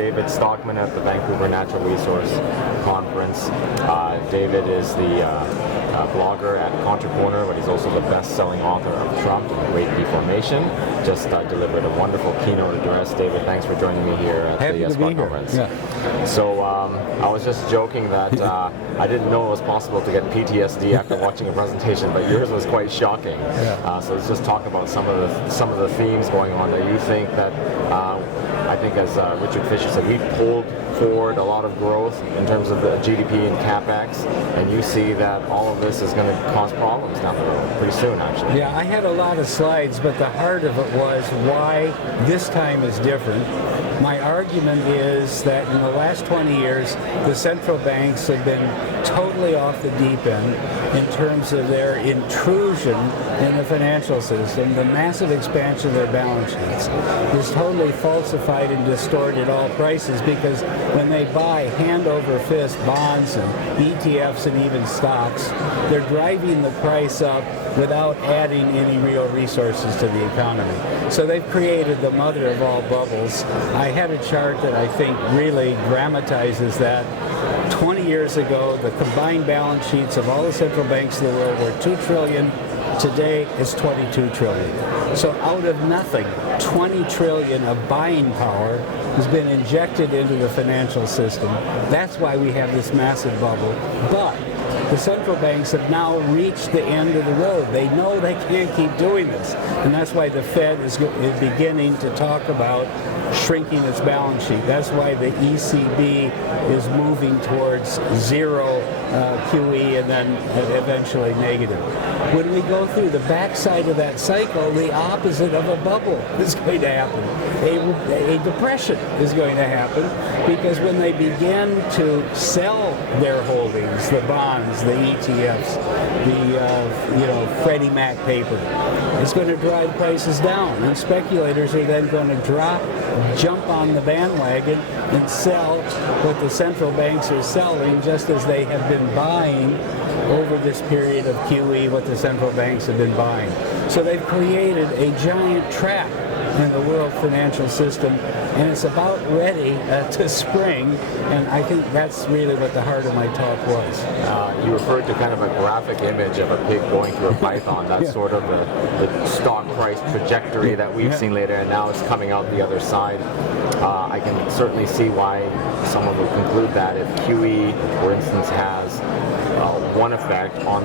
David Stockman at the Vancouver Natural Resource Conference. David is the blogger at Contracorner, but he's also the best-selling author of Trump, Great Deformation. Just delivered a wonderful keynote address. David, thanks for joining me here at the Sprott Conference. Yeah. So I was just joking that I didn't know it was possible to get PTSD after watching a presentation, but yours was quite shocking. Yeah. So let's just talk about some of the themes going on there. You think that I think, as Richard Fisher said, we've pulled forward a lot of growth in terms of the GDP and CapEx, and you see that all of this is going to cause problems down the road pretty soon, actually. Yeah, I had a lot of slides, but the heart of it was why this time is different. My argument is that in the last 20 years, the central banks have been totally off the deep end in terms of their intrusion in the financial system. The massive expansion of their balance sheets is totally falsified and distorted all prices, because when they buy hand over fist bonds and ETFs and even stocks, they're driving the price up without adding any real resources to the economy. So they've created the mother of all bubbles. I had a chart that I think really dramatizes that. 20 years ago, the combined balance sheets of all the central banks in the world were $2 trillion. Today, it's $22 trillion. So out of nothing, $20 trillion of buying power has been injected into the financial system. That's why we have this massive bubble. But the central banks have now reached the end of the road. They know they can't keep doing this. And that's why the Fed is beginning to talk about shrinking its balance sheet. That's why the ECB is moving towards zero QE and then eventually negative. When we go through the backside of that cycle, the opposite of a bubble is going to happen. A depression is going to happen, because when they begin to sell their holdings, the bonds, the ETFs, the Freddie Mac paper, it's going to drive prices down, and speculators are then going to jump on the bandwagon and sell what the central banks are selling, just as they have been buying over this period of QE, what the central banks have been buying. So they've created a giant trap in the world financial system, and it's about ready to spring, and I think that's really what the heart of my talk was. You referred to kind of a graphic image of a pig going through a python. That's sort of the stock price trajectory that we've seen later, and now it's coming out the other side. I can certainly see why someone would conclude that if QE, for instance, has one effect on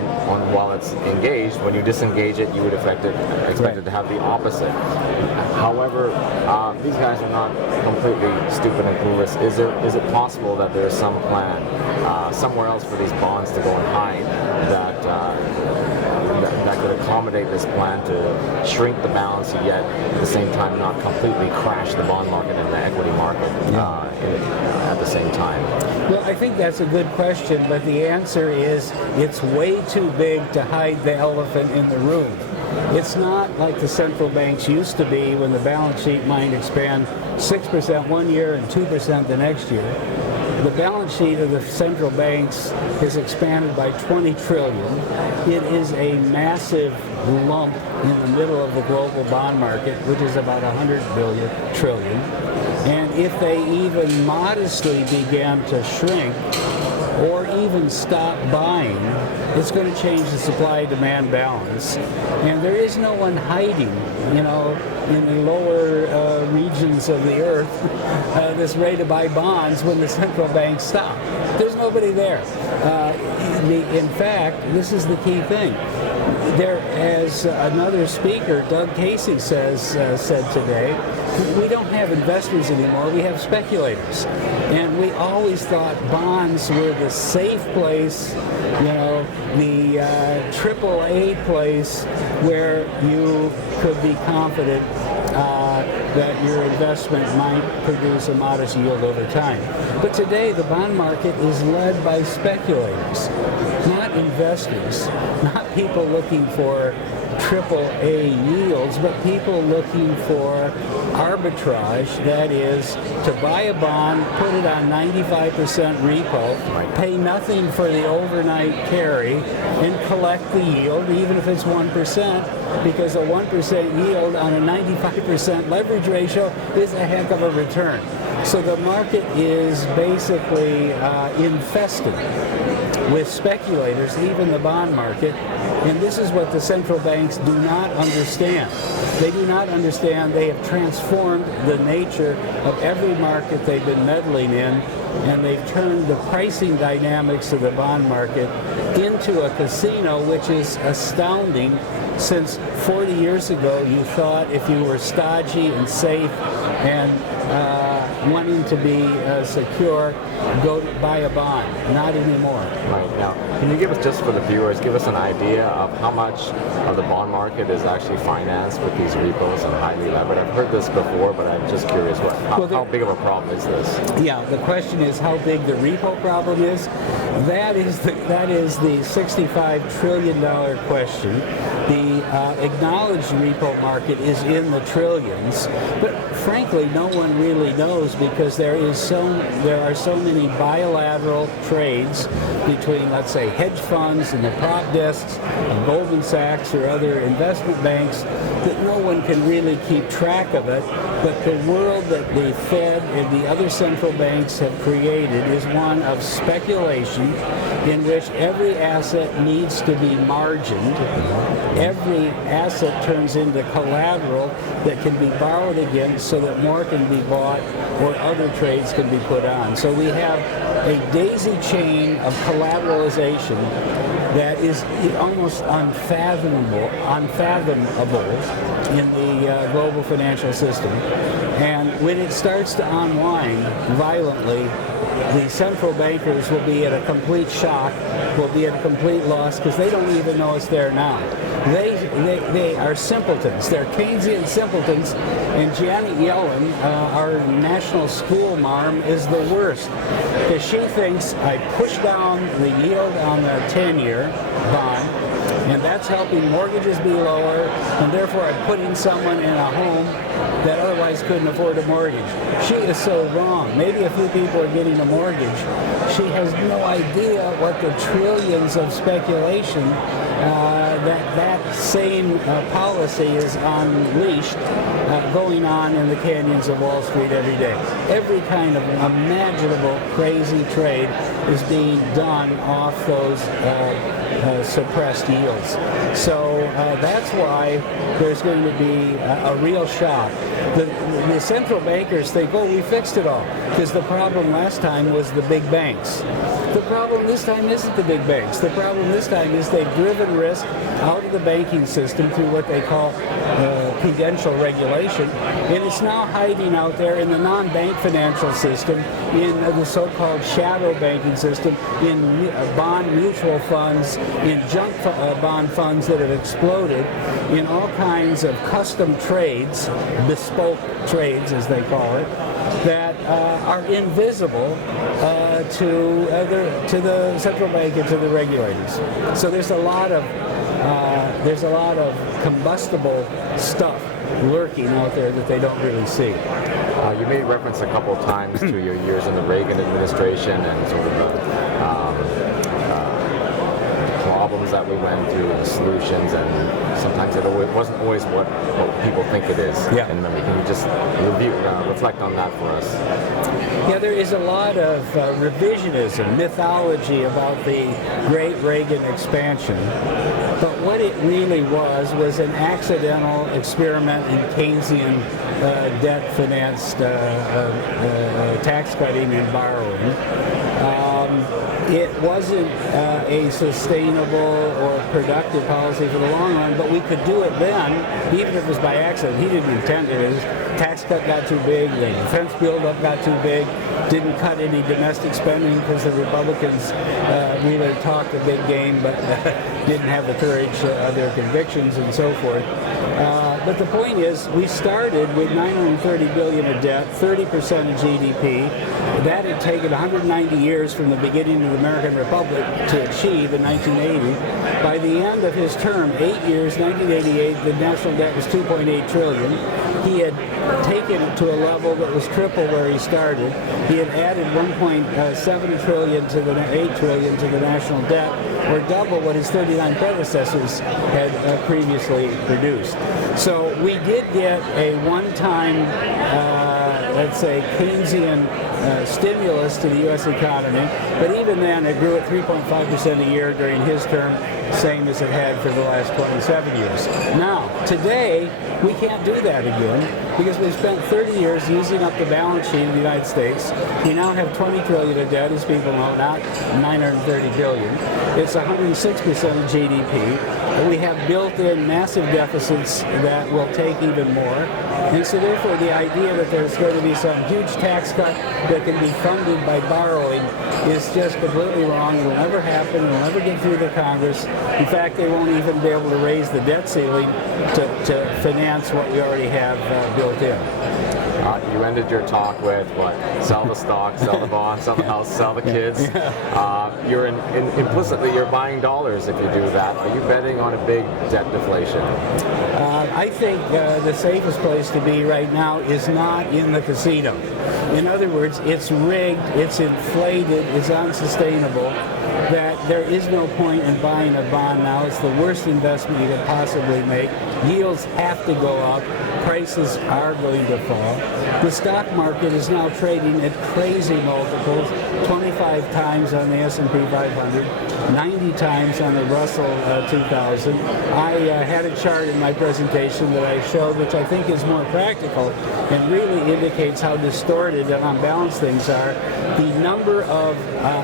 while it's engaged, when you disengage it, you would expect it to have the opposite. However, these guys are not completely stupid and clueless. Is it possible that there's some plan somewhere else for these bonds to go and hide that could accommodate this plan to shrink the balance, yet at the same time not completely crash the bond market and the equity market at the same time? Well, I think that's a good question, but the answer is it's way too big to hide the elephant in the room. It's not like the central banks used to be, when the balance sheet might expand 6% one year and 2% the next year. The balance sheet of the central banks is expanded by 20 trillion. It is a massive lump in the middle of the global bond market, which is about 100 trillion. And if they even modestly began to shrink, or even stop buying, it's going to change the supply-demand balance. And there is no one hiding, in the lower regions of the earth, this ready to buy bonds when the central banks stop. There's nobody there. In fact, this is the key thing. There, as another speaker, Doug Casey, said today, we don't have investors anymore, we have speculators. And we always thought bonds were the safe place, the AAA place where you could be confident that your investment might produce a modest yield over time. But today, the bond market is led by speculators, not investors, not people looking for AAA yields, but people looking for arbitrage, that is, to buy a bond, put it on 95% repo, pay nothing for the overnight carry, and collect the yield, even if it's 1%, because a 1% yield on a 95% leverage ratio is a heck of a return. So the market is basically infested with speculators, even the bond market, and this is what the central banks do not understand. They do not understand they have transformed the nature of every market they've been meddling in, and they've turned the pricing dynamics of the bond market into a casino, which is astounding, since 40 years ago you thought if you were stodgy and safe and wanting to be secure, go buy a bond. Not anymore. Right. Now, can you give us, just for the viewers, give us an idea of how much of the bond market is actually financed with these repos and highly levered? I've heard this before, but I'm just curious, how big of a problem is this? Yeah, the question is how big the repo problem is. That is the $65 trillion question. The acknowledged repo market is in the trillions, but frankly, no one really knows, because there are so many bilateral trades between, let's say, hedge funds and the prop desks of Goldman Sachs or other investment banks that no one can really keep track of it. But the world that the Fed and the other central banks have created is one of speculation, in which every asset needs to be margined. Every asset turns into collateral that can be borrowed against so that more can be bought or other trades can be put on. So we have a daisy chain of collateralization that is almost unfathomable in the global financial system. And when it starts to unwind violently, the central bankers will be at a complete shock, will be at a complete loss, because they don't even know it's there now. They are simpletons. They're Keynesian simpletons, and Janet Yellen, our national school marm, is the worst, because she thinks I push down the yield on the 10-year bond, and that's helping mortgages be lower, and therefore I'm putting someone in a home that otherwise couldn't afford a mortgage. She is so wrong. Maybe a few people are getting a mortgage. She has no idea what the trillions of speculation that same policy is unleashed, going on in the canyons of Wall Street every day. Every kind of imaginable crazy trade is being done off those suppressed yields. So that's why there's going to be a real shock. The central bankers think, oh, we fixed it all, because the problem last time was the big banks. The problem this time isn't the big banks. The problem this time is they've driven risk out of the banking system through what they call prudential regulation, and it's now hiding out there in the non-bank financial system, in the so-called shadow banking system, in bond mutual funds, in junk bond funds that have exploded, in all kinds of custom trades, bespoke trades as they call it, that are invisible to the central bank and to the regulators. So there's a lot of combustible stuff lurking out there that they don't really see. You made reference a couple of times to your years in the Reagan administration and sort of the problems that we went through, the solutions, and sometimes it wasn't always what people think it is. Yeah. And can you just reflect on that for us? Yeah, there is a lot of revisionism, mythology about the Great Reagan Expansion. But what it really was an accidental experiment in Keynesian debt-financed tax cutting and borrowing. It wasn't a sustainable or productive policy for the long run, but we could do it then, even if it was by accident. He didn't intend it. His tax cut got too big, the defense buildup got too big, didn't cut any domestic spending because the Republicans really talked a big game, but didn't have the courage of their convictions and so forth. But the point is, we started with $930 billion of debt, 30% of GDP. That had taken 190 years from the beginning of the American Republic to achieve in 1980. By the end of his term, 8 years, 1988, the national debt was $2.8 trillion. He had taken it to a level that was triple where he started. He had added 1.7 trillion to the 8 trillion to the national debt, or double what his 39 predecessors had previously produced. So we did get a one-time let's say, Keynesian stimulus to the U.S. economy, but even then it grew at 3.5% a year during his term, same as it had for the last 27 years. Now, today, we can't do that again because we've spent 30 years using up the balance sheet of the United States. We now have 20 trillion of debt, as people know, not 930 billion. It's 106% of GDP. We have built-in massive deficits that will take even more. And so therefore the idea that there's going to be some huge tax cut that can be funded by borrowing is just completely wrong. It will never happen. It will never get through the Congress. In fact, they won't even be able to raise the debt ceiling to finance what we already have built in. You ended your talk with what? Sell the stock, sell the bond, sell the house, sell the kids. You're implicitly you're buying dollars if you do that. Are you betting on a big debt deflation? I think the safest place to be right now is not in the casino. In other words, it's rigged, it's inflated, it's unsustainable. That there is no point in buying a bond now. It's the worst investment you could possibly make. Yields have to go up. Prices are going to fall. The stock market is now trading at crazy multiples, 25 times on the S&P 500, 90 times on the Russell 2000. I had a chart in my presentation that I showed, which I think is more practical and really indicates how distorted and unbalanced things are. The number of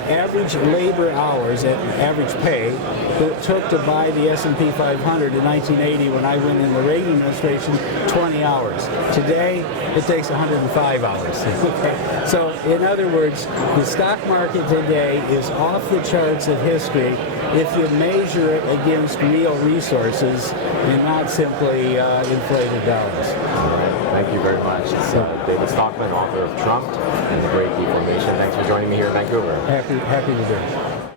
average labor hours at average pay that it took to buy the S&P 500 in 1980 when I went in the Reagan administration, 20 hours. Today, it takes 105 hours. Okay? So, in other words, the stock market today is off the charts of history if you measure it against real resources and not simply inflated dollars. All right. Thank you very much. It's David Stockman, author of Trump and the Great Deformation. Thanks for joining me here in Vancouver. Happy to do it.